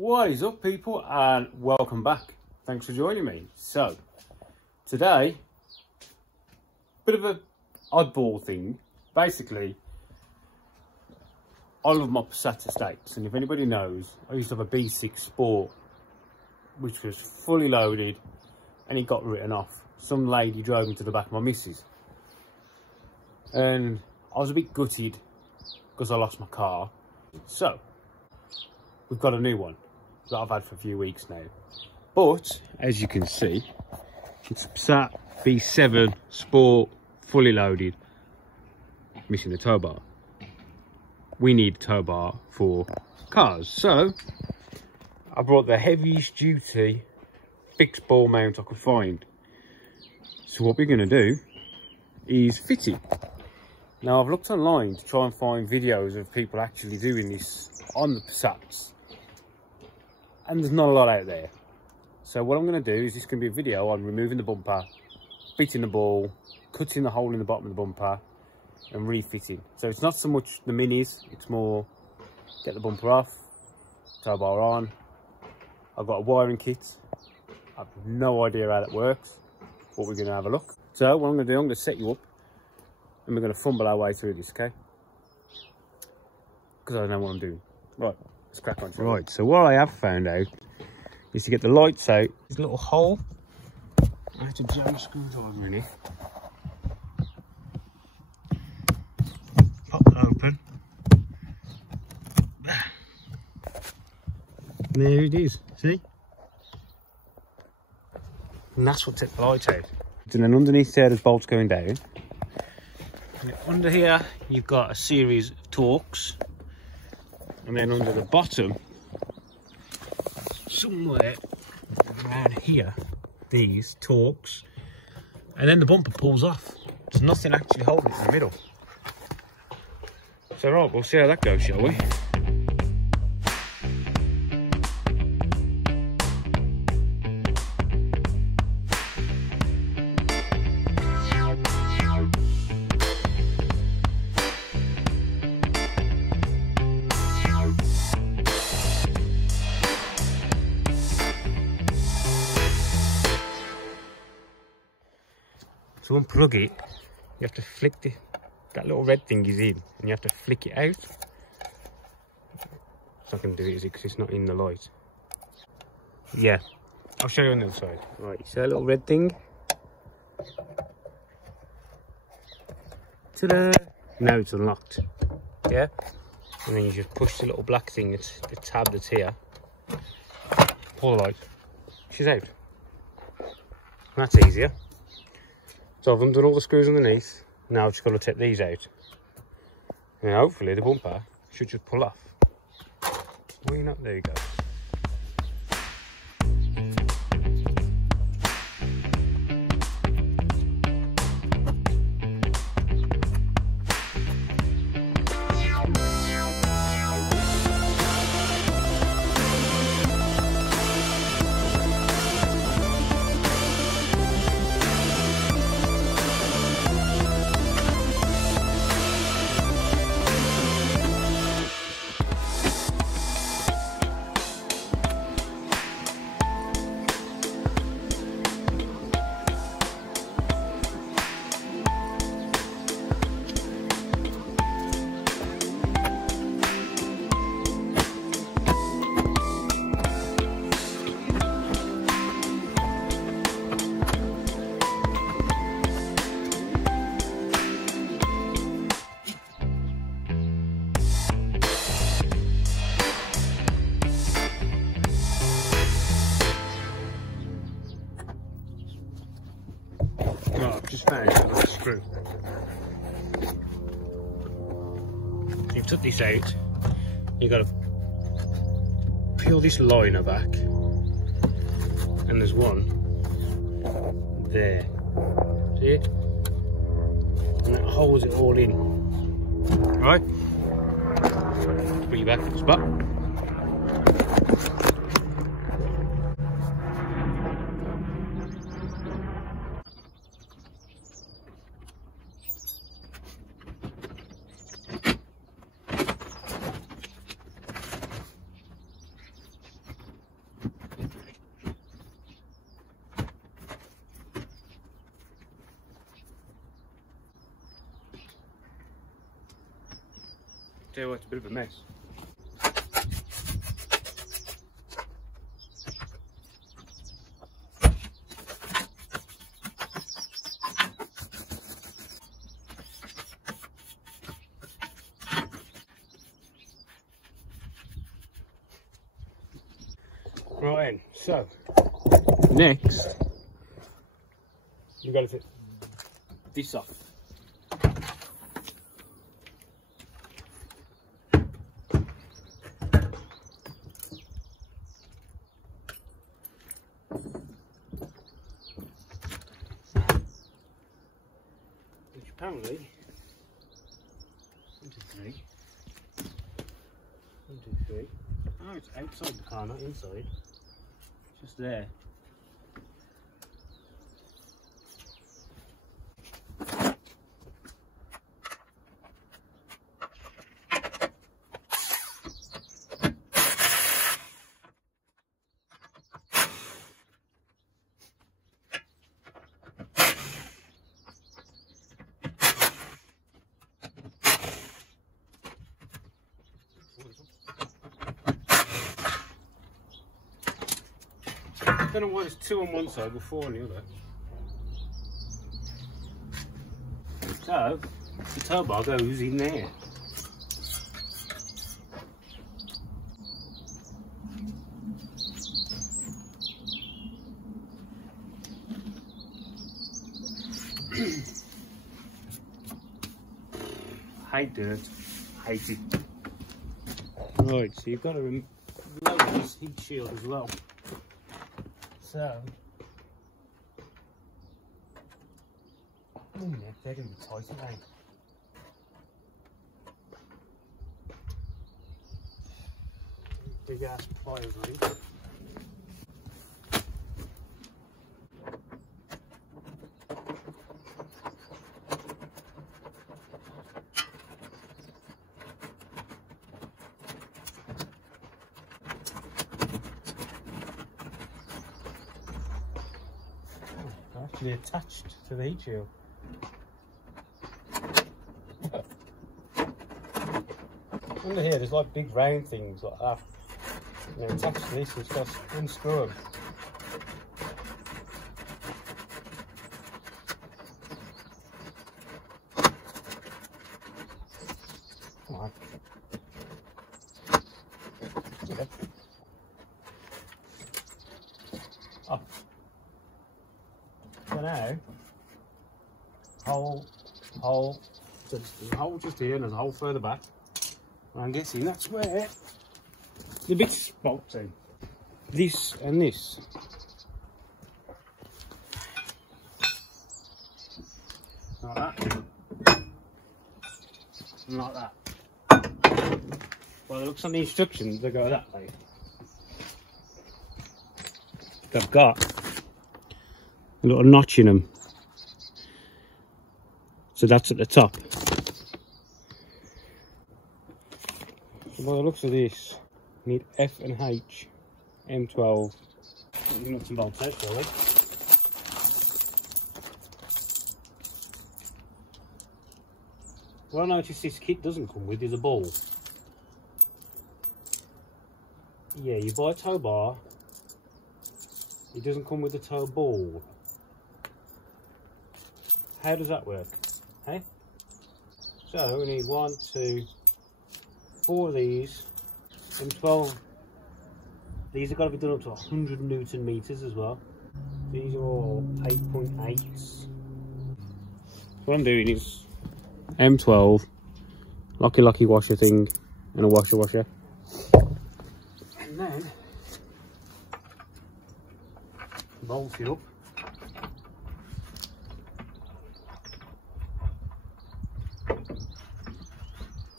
What is up, people, and welcome back. Thanks for joining me. So today, bit of a oddball thing. Basically, I love my Passat estates, and if anybody knows, I used to have a B6 Sport which was fully loaded and it got written off. Some lady drove into the back of my missus, and I was a bit gutted because I lost my car. So we've got a new one that I've had for a few weeks now, but as you can see, it's Passat B7 Sport, fully loaded, missing the tow bar. We need a tow bar for cars, so I brought the heaviest duty fixed ball mount I could find. So what we're going to do is fit it. Now, I've looked online to try and find videos of people actually doing this on the Passats, and there's not a lot out there. So what I'm going to do is, this can be a video on removing the bumper, fitting the ball, cutting the hole in the bottom of the bumper and refitting. So it's not so much the minis, it's more get the bumper off, tow bar on. I've got a wiring kit. I've no idea how that works, but we're going to have a look. So what I'm going to do, I'm going to set you up and we're going to fumble our way through this, okay? Because I don't know what I'm doing. Right, let's crack on. Right, so what I have found out is to get the lights out. This little hole, I have to jam a screwdriver in it. Pop it open. There it is, see? And that's what took the lights out. And then underneath there, there's bolts going down. And under here, you've got a series of Torx. And then under the bottom, somewhere around here, these Torx. And then the bumper pulls off. There's nothing actually holding it in the middle. So right, we'll see how that goes, shall we? To unplug it, you have to flick that little red thing is in, and you have to flick it out. It's not going to do it, because it's not in the light. Yeah, I'll show you on the other side. Right, see that little red thing? Ta-da! Now it's unlocked. Yeah? And then you just push the little black thing, it's the tab that's here. Pull the light. She's out. And that's easier. So I've undone all the screws underneath. Now I've just got to take these out. And hopefully the bumper should just pull off. Why not? There you go. Just found a screw. You've took this out, you've got to peel this liner back, and there's one there, see it? And that holds it all in, right? Put you back in the spot. tell you what, it's a bit of a mess. Right then, so next you've got to take this off. Which apparently 1, 2, 3. 1, 2, 3. Oh, it's outside the car, not inside. Just there. I don't know why there's 2 on one side but 4 on the other. So, the Towbar goes in there. Hate dirt, hate it. Right, so you've got to lower this heat shield as well. So, they're going to be tight, aren't they? Big ass pliers on it. Actually attached to the heat shield. Under here there's like big round things like that. You know, attached to this, it's got to unscrew them. Come on. Yeah. Oh. So now, hole, so there's a hole just here and there's a hole further back. And I'm guessing that's where the bits bolt in. This and this. Like that. And like that. Well, it looks on the instructions, they go that way. They've got a little notch in them, so that's at the top. So by the looks of this, you need F and H, M12. Nuts and bolts out, really. What I noticed this kit doesn't come with is a ball. Yeah, you buy a tow bar, it doesn't come with a tow ball. How does that work? Hey? So we need 1, 2, 4 of these and 12. These have got to be done up to 100 Newton meters as well. These are all 8.8s. What I'm doing is M12, locky washer thing, and a washer. And then bolt it up.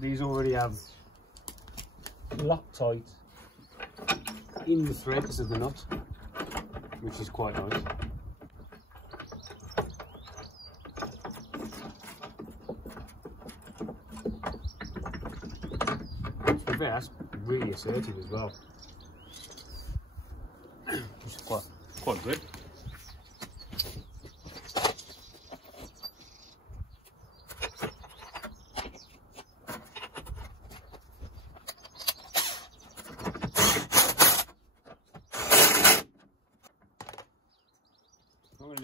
These already have Loctite in the threads of the nut, which is quite nice. To be fair, that's really assertive as well, which is quite good.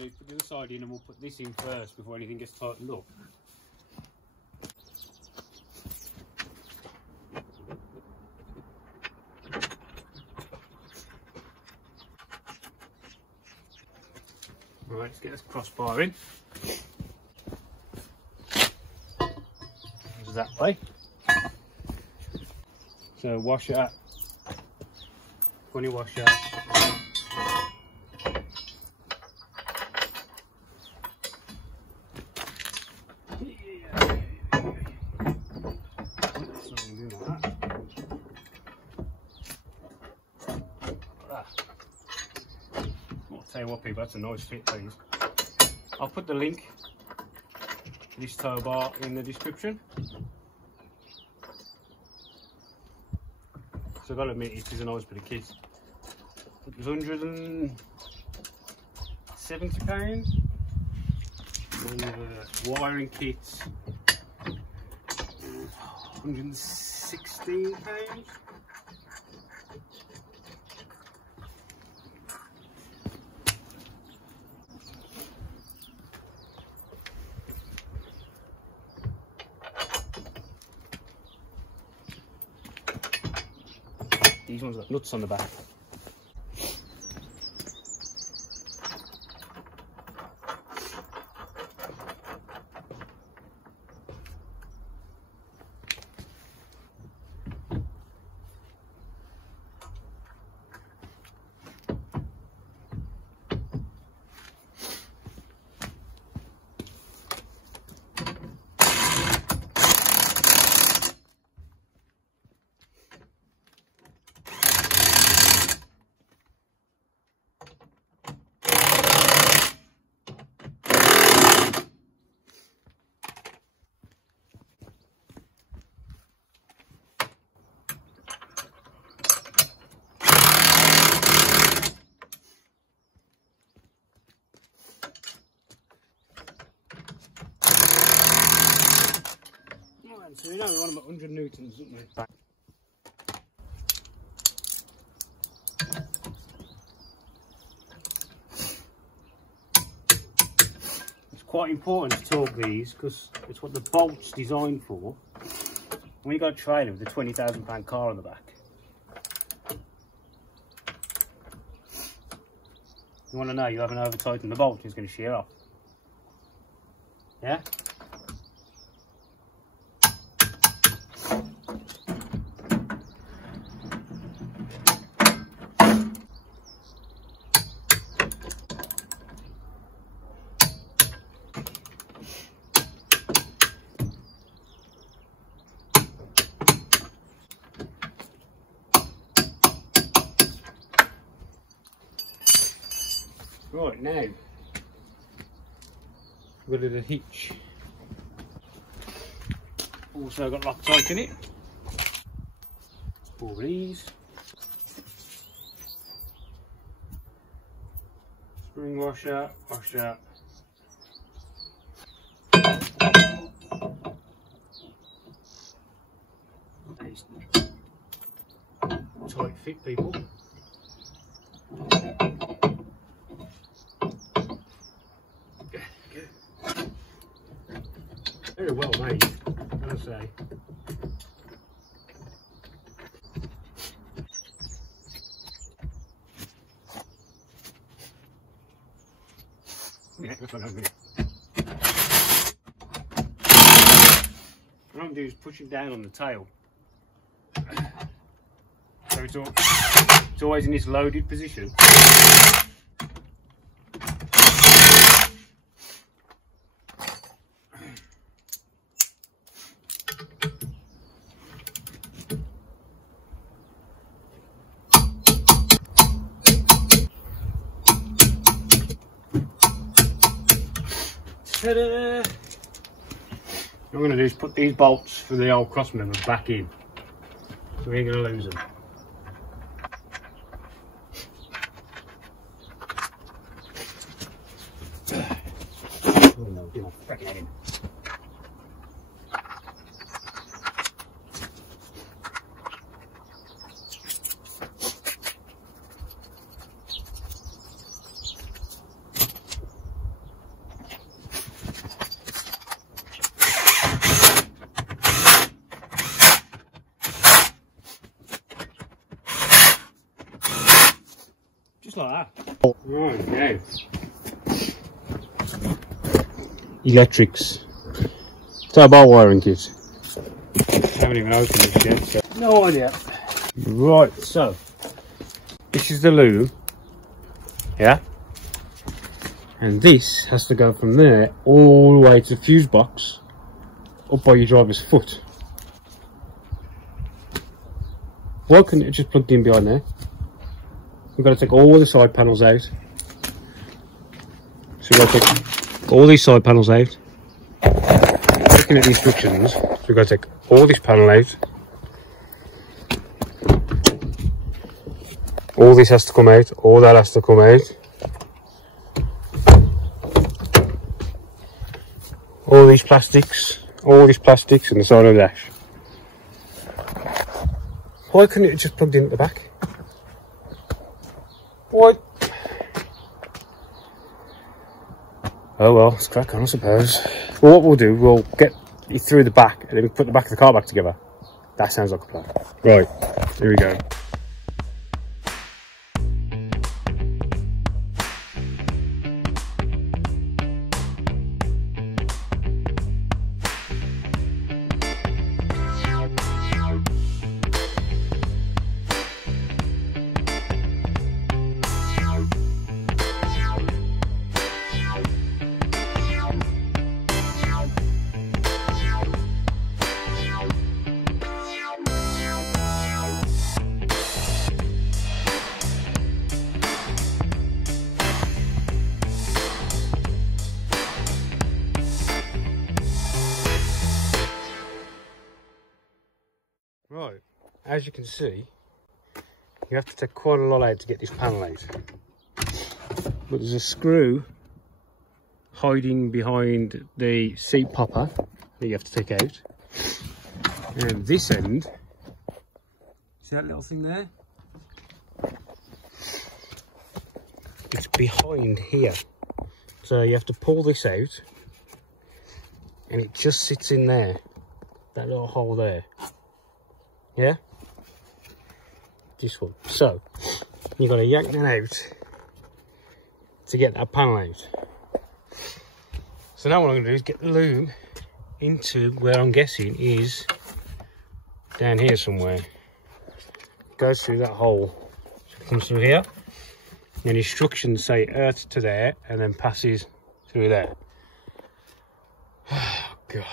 do is put the other side in, and we'll put this in first before anything gets tightened up. Right, let's get this crossbar in. Goes that way. So wash it out. Funny wash out. Tell you what, people, that's a nice fit, please. I'll put the link to this Towbar in the description. So I've got to admit, it is a nice bit of kit. It was £170. And the wiring kits, £116. These ones got nuts on the back. So we know we want about 100 newtons, don't we? It's quite important to torque these because it's what the bolt's designed for. When you got a trailer with a £20,000 car on the back, you want to know you haven't over tightened the bolt, it's going to shear off. Yeah? Right, now we've got a hitch. Also got Loctite in it. All these. Spring washer, washer. Nice. Tight fit, people. Very well made, I gotta say. Yeah, that's what I'm doing. What I'm doing is push it down on the tail. So it's always in this loaded position. Ta-da! What I'm going to do is put these bolts for the old cross member back in, so we ain't going to lose them. Oh no, get my fucking head in. Just like that. Right, now. Electrics. Towbar wiring kit. I haven't even opened this yet, so no idea. Right, so this is the loom. Yeah. And this has to go from there all the way to the fuse box up by your driver's foot. Why couldn't it just plugged in behind there? We've got to take all the side panels out. So we've got to take all these side panels out. Looking at the instructions, so we've got to take all this panel out. All this has to come out, all that has to come out. All this plastics and the side of the dash. Why couldn't it just plugged in at the back? What? Oh well, let's crack on, I suppose. Well, what we'll do, we'll get it through the back and then we put the back of the car back together. That sounds like a plan. Right, here we go. Right, as you can see, you have to take quite a lot out to get this panel out. But there's a screw hiding behind the seat popper that you have to take out. And this end, see that little thing there? It's behind here. So you have to pull this out and it just sits in there, that little hole there. Yeah, this one. So you've got to yank that out to get that panel out. So now what I'm going to do is get the loom into where I'm guessing is down here somewhere. Goes through that hole, so it comes through here, and instructions say earth to there and then passes through there. Oh god.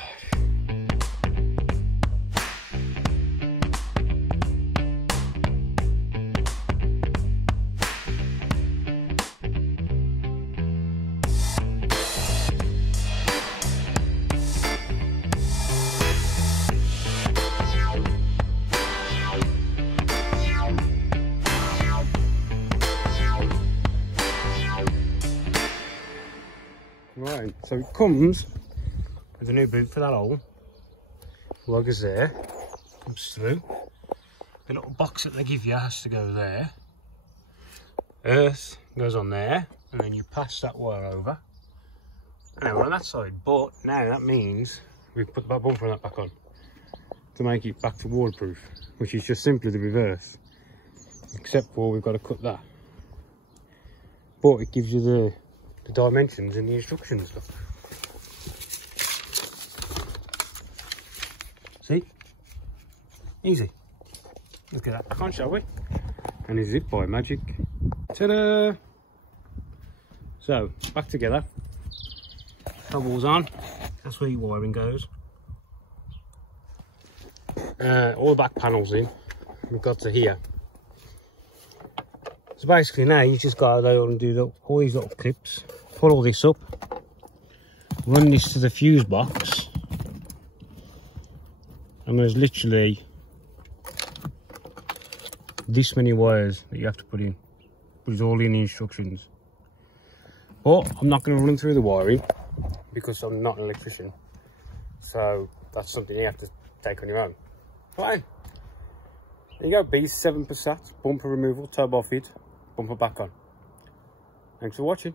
Right, so it comes with a new boot for that hole. Lug is there, comes through. The little box that they give you has to go there. Earth goes on there, and then you pass that wire over. And now we're on that side, but now that means we put the back bumper and that back on to make it back to waterproof, which is just simply the reverse. Except for we've got to cut that. But it gives you the dimensions in the instructions. See? Easy. Look at that. Come on, shall we? And is it by magic? Ta-da! So, back together. Coverall's on. That's where your wiring goes. All the back panels in. We've got to here. So basically now you just got to undo all these little clips, pull all this up, run this to the fuse box, and there's literally this many wires that you have to put in, but it's all in the instructions. But I'm not going to run through the wiring because I'm not an electrician, so that's something you have to take on your own. Right, there you go, B7 Passat, bumper removal, Towbar fit. Bumper back on. Thanks for watching.